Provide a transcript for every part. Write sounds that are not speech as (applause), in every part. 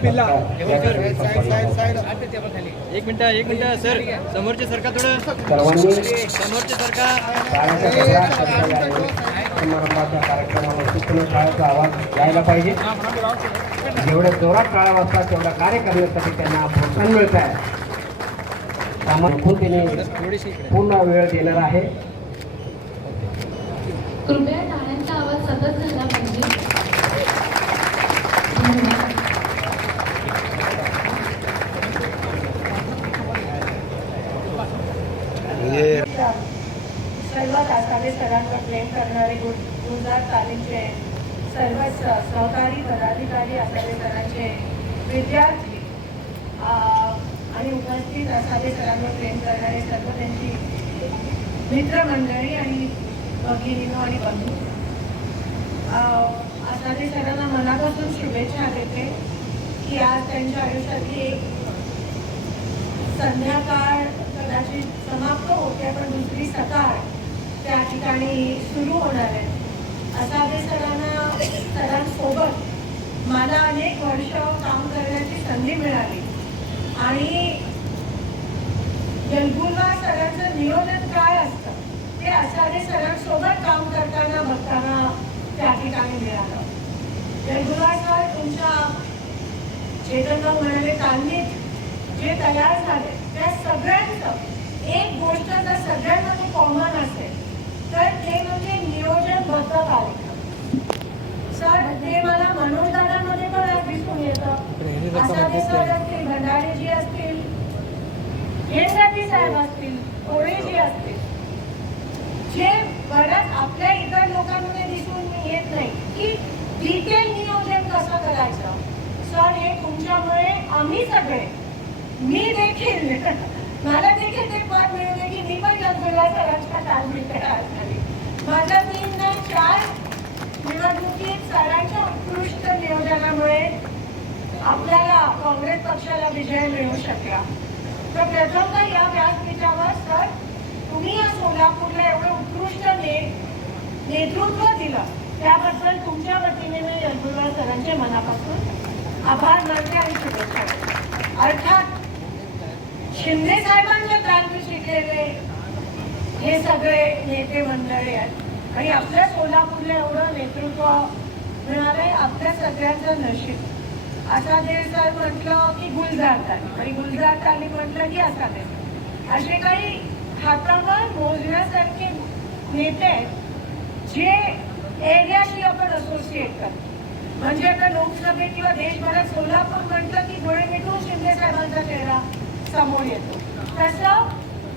बिल्ला. एक मिनिट एक मिनिट सर. समोरचे सरका थोडं. समोरचे सरका. समारंभाच्या आवाज यायला पाहिजे. जेवढे जोरात टाळा वाजतात तेवढा कार्य करण्यासाठी त्यांना प्रोत्साहन मिळत आहे त्यामुळे पूर्ण वेळ देणार आहे. कृपया टाळ्यांचा आवाज सतत झाला पाहिजे धन्यवाद सर्व तासाने सरांवर प्रेम करणारे गुज गुजरात तालीमचे सर्व स- सहकारी पदाधिकारी आसारे सरांचे विद्यार्थी आ, आणि उपस्थित आसारे सरांवर प्रेम करणारे सर्व त्यांची मित्रमंडळी आणि भगिनीनो आणि बंधू आता ते सरांना मनापासून शुभेच्छा देते की आज त्यांच्या आयुष्यातली एक संध्याकाळ कदाचित समाप्त होते पण दुसरी सकाळ त्या ठिकाणी सुरू होणार आहे. असादे सरांना सरांसोबत मला अनेक वर्ष काम करण्याची संधी मिळाली. आणि जलगुलवा सरांचं नियोजन काय असतं? ते असादे सरांसोबत काम करताना बघताना त्या ठिकाणी मिळालं. जलगुलवा सर तुमच्या चेतनराव म्हणाले तालमीत जे तयार झाले त्या सगळ्यांचं एक गोष्ट जर सगळ्यांमध्ये कॉमन असेल तर ते म्हणजे नियोजनबद्ध कार्यक्रम. सर ते मला मनोजदारांमध्ये पण आज दिसून येतं. सर असतील भंडारेजी असतील हेसाठी साहेब असतील कोळेजी असतील. जे बऱ्याच आपल्या इतर लोकांमध्ये दिसून येत नाही की डिटेल नियोजन कसं करायचं? सर हे तुमच्यामुळे आम्ही सगळे मी देखील. मला देखील ते पद मिळवले की मी पण जगदुल्ला सरांच्या तालमीत तयार माझ्या तीन ना चार निवडणुकीत सरांच्या उत्कृष्ट नियोजनामुळे आपल्याला काँग्रेस पक्षाला विजय मिळू शकला. तर प्रथमतः या व्यासपीठावर सर तुम्ही या सोलापूरला एवढं उत्कृष्ट ने नेतृत्व दिलं. त्याबद्दल तुमच्या वतीने मी यशगुरुवार सरांचे मनापासून आभार मानते आणि शुभेच्छा अर्थात शिंदे साहेबांच्या प्रांत शिकलेले हे सगळे नेते मंडळी आहेत. आणि आपल्या सोलापूरला एवढं नेतृत्व मिळालंय आपल्या सगळ्यांचं नशीब. असा दे सर म्हटलं की गुलजार ताली आणि गुलजार ताली म्हटलं की असा ते असे काही हातावर मोजण्यासारखे नेते आहेत जे एरियाशी आपण असोसिएट करतो म्हणजे आता लोकसभेत किंवा देशभरात सोलापूर म्हटलं की डोळे मिटून शिंदे साहेबांचा चेहरा समोर येतो. तसं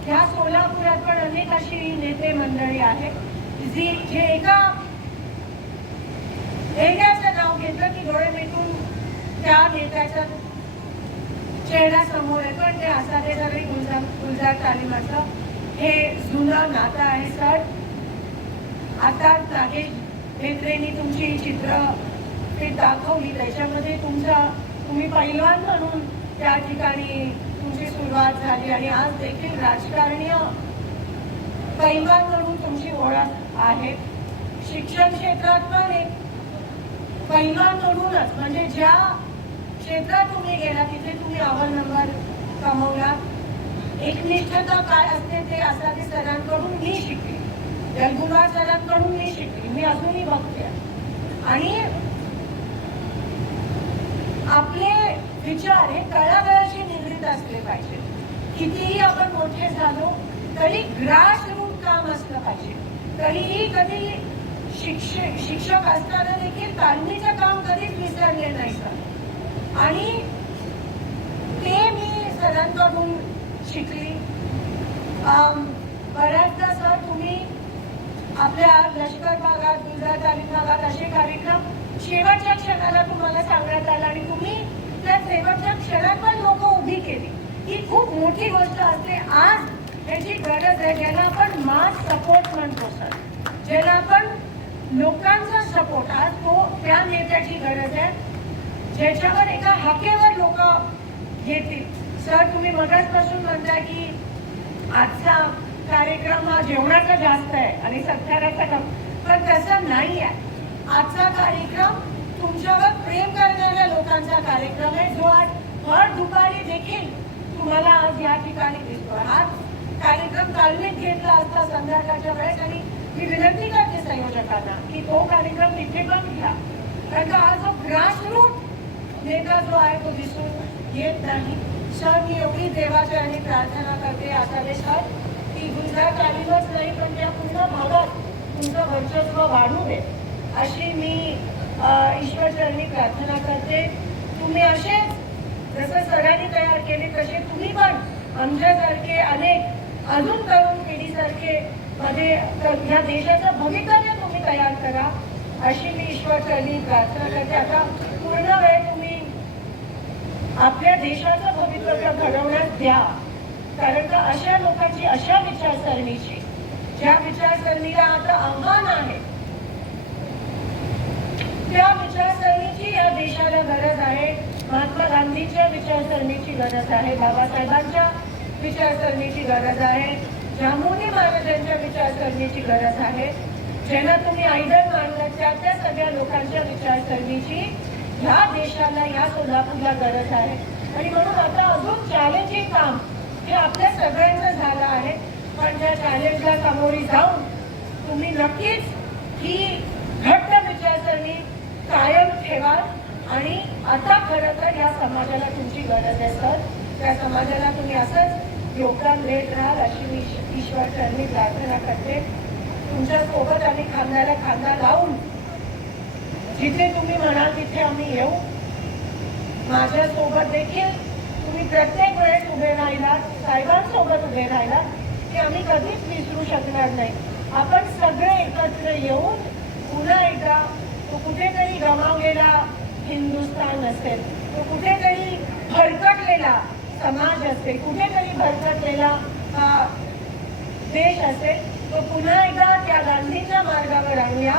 ह्या सोलापुरात पण अनेक अशी नेते मंडळी आहेत जी जे एका एरियाचं नाव घेतलं की डोळे मिटून त्या नेत्याच्या चेहऱ्यासमोर समोर येतो आणि ते असा ते सगळी गुलजार गुलजार तालिमाचं हे जुनं नातं आहे सर. आता नागेश भेत्रेंनी तुमची चित्र ते दाखवली. त्याच्यामध्ये तुमचा तुम्ही पैलवान म्हणून त्या ठिकाणी तुमची सुरुवात झाली आणि आज देखील राजकारणीय पैलवान म्हणून तुमची ओळख आहे. शिक्षण क्षेत्रात पण एक पैलवान म्हणूनच म्हणजे ज्या क्षेत्रात तुम्ही गेला तिथे तुम्ही अव्वल नंबर कमवला. एकनिष्ठता काय असते ते असा सरांकडून मी शिकले. जलगुरुवार सरांकडून मी शिकली. मी अजूनही बघते. आणि आपले विचार हे तळागाळाशी निगडीत असले पाहिजे. कितीही आपण मोठे झालो तरी ग्रास रूट काम असलं पाहिजे. तरीही कधी शिक्षक शिक्षक असताना देखील तालमीचं काम कधीच विसरले नाही सर आणि ते मी सरांकडून शिकली. बऱ्याचदा सर तुम्ही आपल्या लष्कर भागात गुजरात आली भागात असे कार्यक्रम शेवटच्या क्षणाला तुम्हाला सांगण्यात आला आणि तुम्ही त्या शेवटच्या क्षणात पण लोक उभी केली. ही खूप मोठी गोष्ट असते. आज त्याची गरज आहे. ज्याला आपण मास सपोर्ट म्हणतो सर. ज्याला आपण लोकांचा सपोर्ट आज तो त्या नेत्याची गरज आहे. ज्याच्यावर एका हाकेवर लोक घेतील. सर तुम्ही मगाचपासून म्हणता की आजचा कार्यक्रम हा जेवणाचा जास्त आहे आणि सत्काराचा कम. पण तसं नाही आहे आजचा कार्यक्रम तुमच्यावर प्रेम करणाऱ्या लोकांचा कार्यक्रम आहे. जो आज भर दुपारी देखील तुम्हाला आज या ठिकाणी दिसतोय. आज कार्यक्रम तालमीत घेतला असता संध्याकाळच्या वेळेस आणि मी विनंती करते संयोजकांना की तो कार्यक्रम तिथे पण घ्या. कारण का आज ग्रासरूट नेता जो आहे तो दिसून येत नाही. सर मी एवढी देवाची आणि प्रार्थना करते आचार्य सर की गुजरात तालीमच नाही पण त्या पूर्ण भागात तुमचं वर्चस्व वाढू दे अशी मी ईश्वरचरणी प्रार्थना करते. तुम्ही असेच जसं सरांनी तयार केले तसे तुम्ही पण आमच्यासारखे अनेक अजून तरुण पिढीसारखे मध्ये तर ह्या देशाचं भवितव्य तुम्ही तयार करा अशी मी ईश्वरचरणी प्रार्थना करते. आता पूर्ण वेळ तुम्ही आपल्या देशाचं भवितव्य घडवण्यास द्या. कारण का अशा लोकांची अशा विचारसरणीची ज्या विचारसरणीला आता आव्हान आहे त्या विचारसरणीची या देशाला गरज आहे. महात्मा गांधीच्या विचारसरणीची गरज आहे. बाबासाहेबांच्या विचारसरणीची गरज आहे. जामुनी महाराजांच्या विचारसरणीची गरज आहे. ज्यांना तुम्ही आयडल मानलात त्या त्या सगळ्या लोकांच्या विचारसरणीची ह्या देशाला या सोलापूरला गरज आहे. आणि म्हणून आता अजून चॅलेंजिंग काम हे आपल्या सगळ्यांचं झालं आहे. पण त्या चॅलेंजला सामोरी जाऊन तुम्ही नक्कीच ही घट्ट विचारसरणी कायम ठेवाल. आणि आता खरं तर या समाजाला तुमची गरज आहे सर. त्या समाजाला तुम्ही असंच योगदान देत राहाल अशी मी ईश्वर चरणी प्रार्थना करते. तुमच्यासोबत आम्ही खांद्याला खांदा लावून जिथे तुम्ही म्हणाल तिथे आम्ही येऊ. माझ्या सोबत देखील तुम्ही प्रत्येक वेळेस उभे राहिला साहेबांसोबत उभे राहिला की आम्ही कधीच विसरू शकणार नाही. आपण सगळे एकत्र येऊन पुन्हा एकदा तो कुठेतरी गमावलेला हिंदुस्थान असेल तो कुठेतरी भरकटलेला समाज असेल कुठेतरी भरकटलेला देश असेल तो पुन्हा एकदा त्या गांधीच्या मार्गावर आणूया.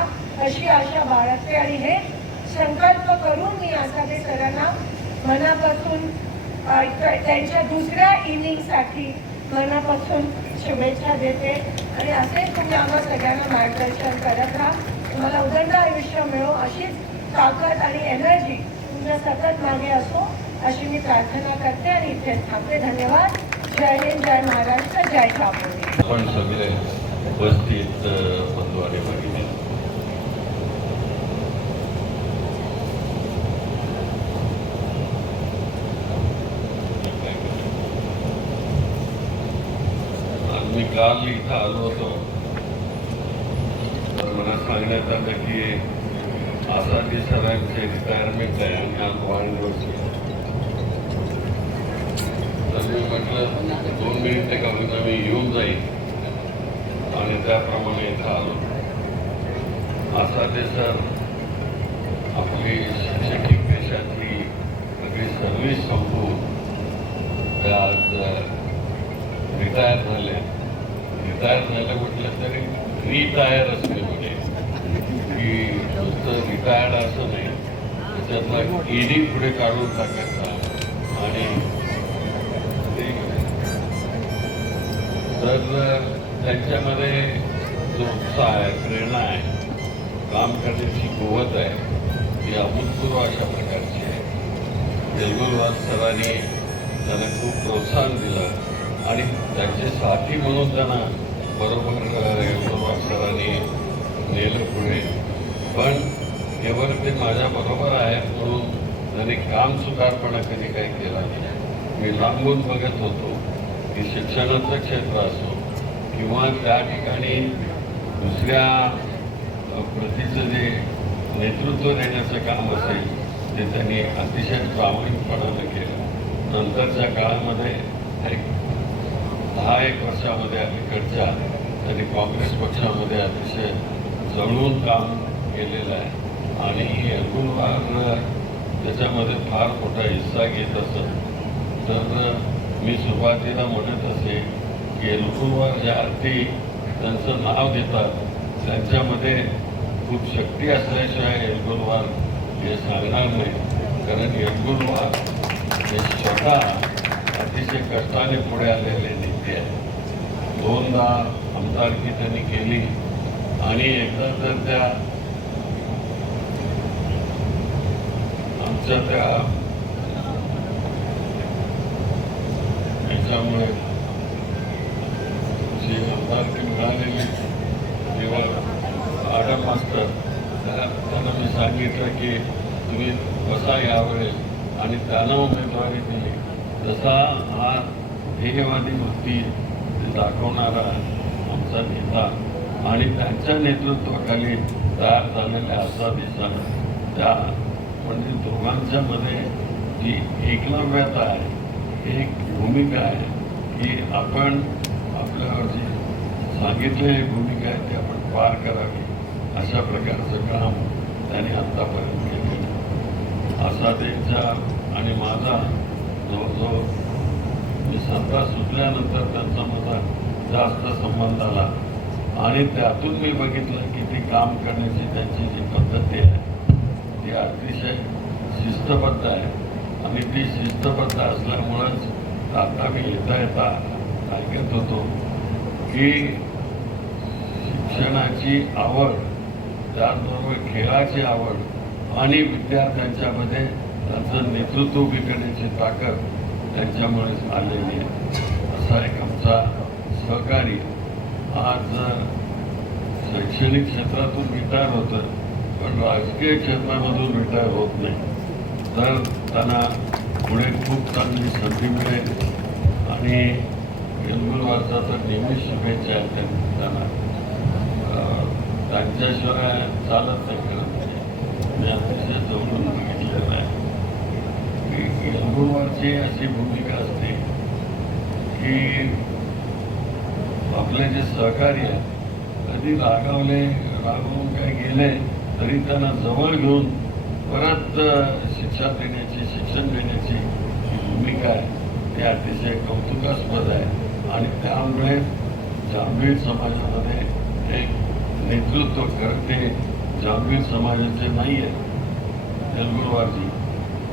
अशी आशा बाळगते आणि हे संकल्प करून मी आसादे सरांना मनापासून त्यांच्या दुसऱ्या इनिंगसाठी मनापासून शुभेच्छा देते. आणि असेच तुम्ही आम्हा सगळ्यांना मार्गदर्शन करत राहा. तुम्हाला उदंड आयुष्य मिळो अशीच ताकद आणि एनर्जी तुमच्या सतत मागे असो अशी मी प्रार्थना करते आणि इथे थांबते. धन्यवाद. जय हिंद जय महाराष्ट्र जय चापोली आपण सगळे उपस्थित बंधू आणि भगिनी आज मी काल इथं आलो होतो. तर मला सांगण्यात आलं की आझादी सरांचे रिटायरमेंट आहे आणि आज वाढदिवस आहे. तर मी म्हटलं दोन मिनिटे का होईना मी येऊन जाईल आणि त्याप्रमाणे इथं आलो. असा ते सर आपली शिक्षक पेशाची सगळी सर्व्हिस संपवून त्या आज रिटायर झाले रिटायर झाले म्हटलं तरी रिटायर मी म्हणे. की नुसतं रिटायर्ड असं नाही. त्याच्यातला ईडी पुढे काढून टाकायचा. आणि ते तर त्यांच्यामध्ये जो उत्साह आहे प्रेरणा आहे काम करण्याची कुवत आहे ती अभूतपूर्व अशा प्रकारची आहे. देलगुरवाद सरांनी त्यांना खूप प्रोत्साहन दिलं. आणि त्यांचे साथी म्हणून त्यांना बरोबर सरांनी नेलं पुढे. पण केवळ ते माझ्याबरोबर आहेत म्हणून त्यांनी काम सुधारपणा कधी काही केला नाही. मी लांबून बघत होतो की शिक्षणाचं क्षेत्र असो किंवा त्या ठिकाणी दुसऱ्या प्रतीचं जे नेतृत्व देण्याचं काम असेल ते त्यांनी अतिशय प्रामाणिकपणानं केलं. नंतरच्या काळामध्ये एक दहा एक वर्षामध्ये अलीकडच्या त्यांनी काँग्रेस पक्षामध्ये अतिशय जळून काम केलेलं आहे. आणि अकुलवार त्याच्यामध्ये फार मोठा हिस्सा घेत असत. तर मी सुरुवातीला म्हणत असे की एलकुलवार ज्या अर्थी त्यांचं नाव देतात त्यांच्यामध्ये खूप शक्ती असल्याशिवाय एलकुलवार हे सांगणार नाही. कारण एलकुलवार हे स्वतः अतिशय कष्टाने पुढे आलेले नेते आहेत. दोनदा तारखी त्यांनी केली आणि एकदा तर त्या आमच्या त्या याच्यामुळे जी आमदारकी मिळालेली तेव्हा आडम मास्टर त्यांना मी सांगितलं की तुम्ही बसा यावेळेस आणि त्यांना उमेदवारी दिली. जसा हा ध्येयवादी वृत्ती दाखवणारा आमचा नेता आणि त्यांच्या नेतृत्वाखाली तयार झालेल्या असा दिसा त्या म्हणजे दोघांच्या मध्ये जी एकलव्यता आहे एक भूमिका आहे की आपण आपल्यावर जी सांगितलेली भूमिका आहे ती आपण पार करावी अशा प्रकारचं काम त्यांनी आत्तापर्यंत केलं असा त्यांचा आणि माझा जवळजवळ मी सत्ता सुटल्यानंतर त्यांचा माझा जास्त संबंध आला. आणि त्यातून मी बघितलं की ते काम करण्याची त्यांची जी पद्धती आहे ती अतिशय शिस्तबद्ध आहे. आणि ती शिस्तबद्ध असल्यामुळंच आता मी येता येता ऐकत होतो की शिक्षणाची आवड त्याचबरोबर खेळाची आवड आणि विद्यार्थ्यांच्यामध्ये त्यांचं नेतृत्व विकण्याची ताकद त्यांच्यामुळेच आलेली आहे. असा एक आमचा सहकारी आज शैक्षणिक क्षेत्रातून रिटायर होतं पण राजकीय क्षेत्रामधून रिटायर होत नाही. तर त्यांना पुढे खूप चांगली संधी मिळेल आणि वेलगुरवारचा तर नेहमी शुभेच्छा आहेत त्यांना. त्यांच्याशिवाय चालत नाही खरं म्हणजे. मी अतिशय जवळून बघितलेलं आहे. की वेलगुरवारची अशी भूमिका असते की आपले जे सहकार्य कधी रागावले रागवून काय गेले तरी त्यांना जवळ घेऊन परत शिक्षा देण्याची शिक्षण देण्याची भूमिका आहे ते अतिशय कौतुकास्पद आहे. आणि त्यामुळे जांभीर समाजामध्ये एक नेतृत्व करते जांभीर समाजाचे नाही आहे तेलगुरवारजी.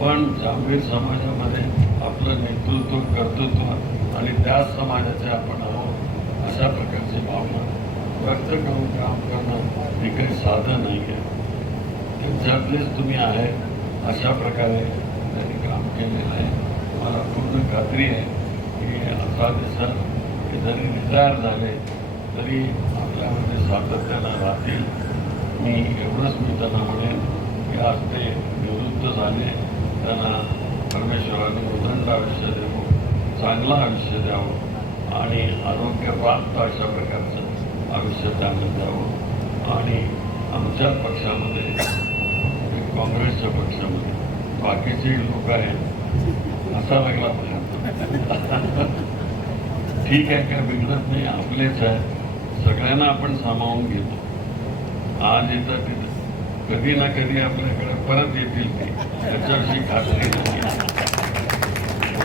पण जांभीर समाजामध्ये आपलं नेतृत्व कर्तृत्व आणि त्या समाजाचे आपण अशा प्रकारची भावना. व्यक्त करून काम करणं हे काही साधं नाही आहे. त्यांच्यातलेच तुम्ही आहे अशा प्रकारे त्यांनी काम केलेलं आहे. मला पूर्ण खात्री आहे की असा दिसत की जरी रिटायर झाले तरी आपल्यामध्ये सातत्यानं राहतील. मी एवढंच मी त्यांना म्हणेन की आज ते निवृत्त झाले. त्यांना परमेश्वराने उदंड आयुष्य देवं चांगलं आयुष्य द्यावं. आणि आरोग्य प्राप्त अशा प्रकारचं आयुष्य चांगलं द्यावं आणि आमच्या पक्षामध्ये काँग्रेसच्या पक्षामध्ये बाकीचे लोक आहेत असा लागला पाहिजे ठीक आहे काय बिघडत नाही आपलेच आहे. सगळ्यांना आपण सामावून घेतो. आज येतात कधी ना कधी आपल्याकडे परत येतील ते. त्याच्याविषयी खात्री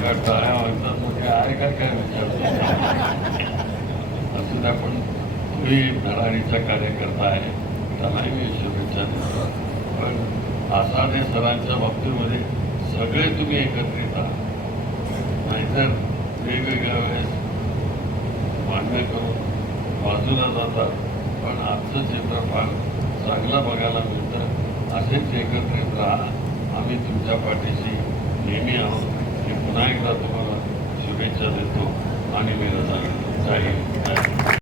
नाही म्हणजे आहे का काय विचारतो (laughs) असं त्या पण तुम्ही धडाडीचा कार्यकर्ता आहे. त्यालाही मी शुभेच्छा देतो. पण आसाने सरांच्या बाबतीमध्ये सगळे तुम्ही एकत्रित आहात. नाहीतर वेगवेगळ्या वेळेस मान्य करून बाजूला जातात. पण आजचं चित्र चांगलं बघायला मिळतं. असेच एकत्रित राहा. आम्ही तुमच्या पाठीशी नेहमी आहोत. पुन्हा एकदा तुम्हाला शुभेच्छा देतो आणि मी रजा